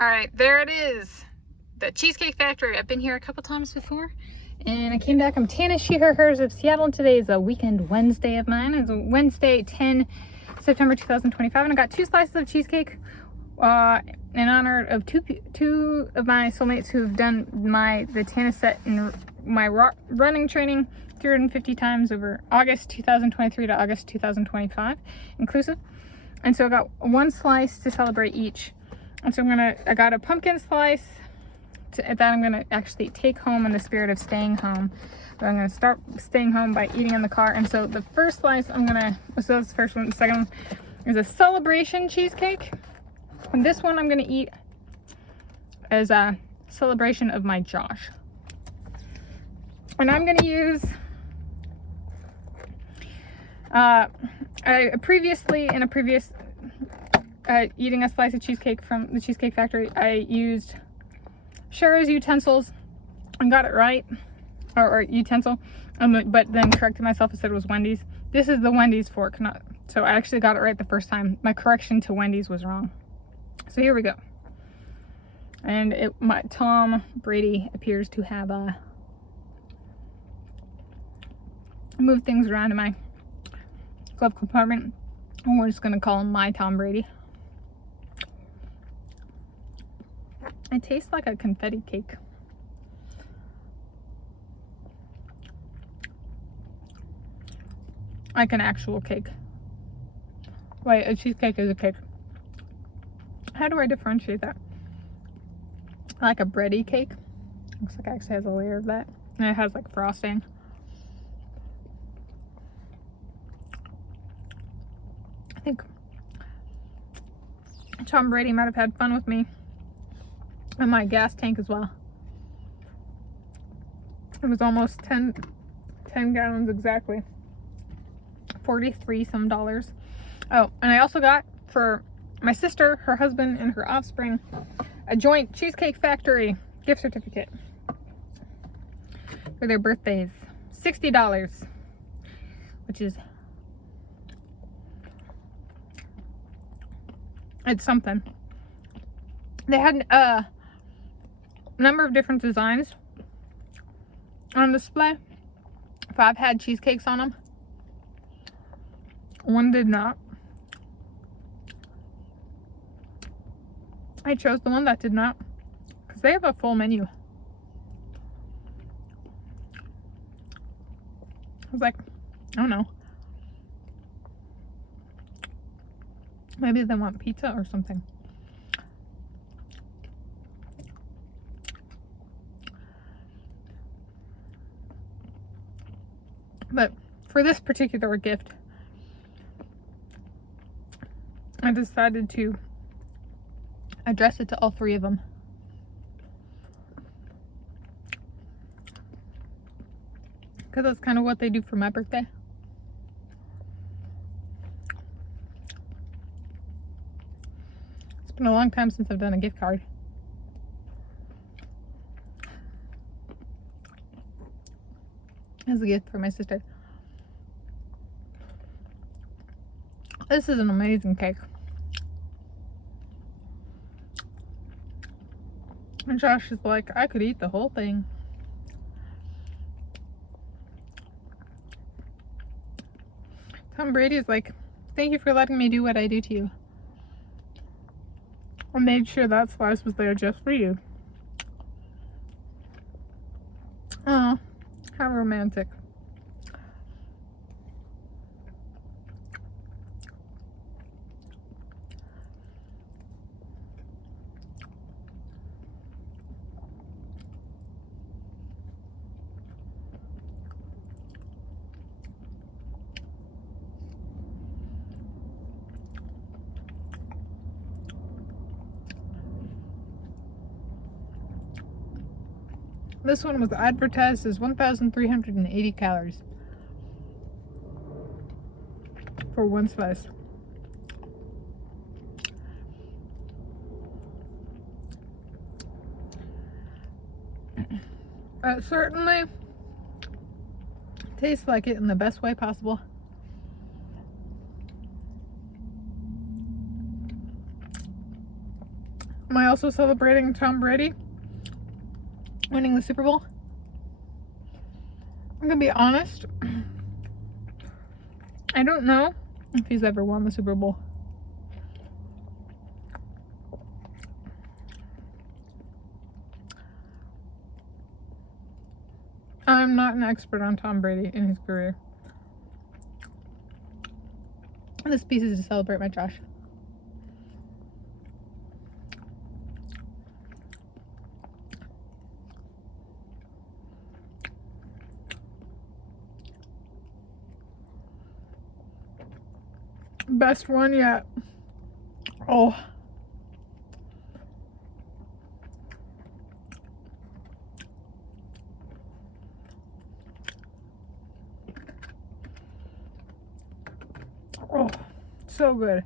Alright, there it is. The Cheesecake Factory. I've been here a couple times before. And I came back. I'm Tanis, she, her, hers of Seattle. And today is a weekend Wednesday of mine. It's a Wednesday, 10 September 2025. And I got 2 slices of cheesecake in honor of two of my soulmates who've done the Tanis set in my running training 350 times over August 2023 to August 2025 inclusive. And so I got 1 slice to celebrate each. And so I got a pumpkin slice that I'm gonna actually take home in the spirit of staying home. But I'm gonna start staying home by eating in the car. And so the first slice so that's the first one. The second one is a Celebration Cheesecake. And this one I'm gonna eat as a celebration of my Josh. And I'm gonna use, eating a slice of cheesecake from the Cheesecake Factory, I used Cher's utensils and got it right, or utensil, but then corrected myself and said it was Wendy's. This is the Wendy's fork, so I actually got it right the first time. My correction to Wendy's was wrong. So here we go. And Tom Brady appears to have moved things around in my glove compartment, and we're just gonna call him my Tom Brady. It tastes like a confetti cake. Like an actual cake. Wait, a cheesecake is a cake. How do I differentiate that? Like a bready cake. Looks like it actually has a layer of that. And it has like frosting. I think Tom Brady might have had fun with me and my gas tank as well. It was almost 10 gallons exactly. 43 some dollars. Oh, and I also got for my sister, her husband, and her offspring a joint Cheesecake Factory gift certificate for their birthdays. $60, which is, it's something. They had a number of different designs on display. 5 had cheesecakes on them. 1 did not. I chose the one that did not because they have a full menu. I was like, I don't know. Maybe they want pizza or something. But for this particular gift, I decided to address it to all 3 of them. Because that's kind of what they do for my birthday. It's been a long time since I've done a gift card. As a gift for my sister. This is an amazing cake. And Josh is like, I could eat the whole thing. Tom Brady is like, thank you for letting me do what I do to you. I made sure that slice was there just for you. Oh, how romantic. This one was advertised as 1,380 calories for 1 slice. It certainly tastes like it in the best way possible. I also celebrating Tom Brady winning the Super Bowl? I'm gonna be honest. I don't know if he's ever won the Super Bowl. I'm not an expert on Tom Brady in his career. This piece is to celebrate my Josh. Best one yet. Oh. Oh, so good.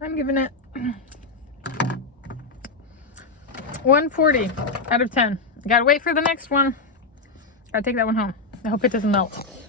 I'm giving it 140 out of 10. Gotta wait for the next one. Gotta take that one home. I hope it doesn't melt.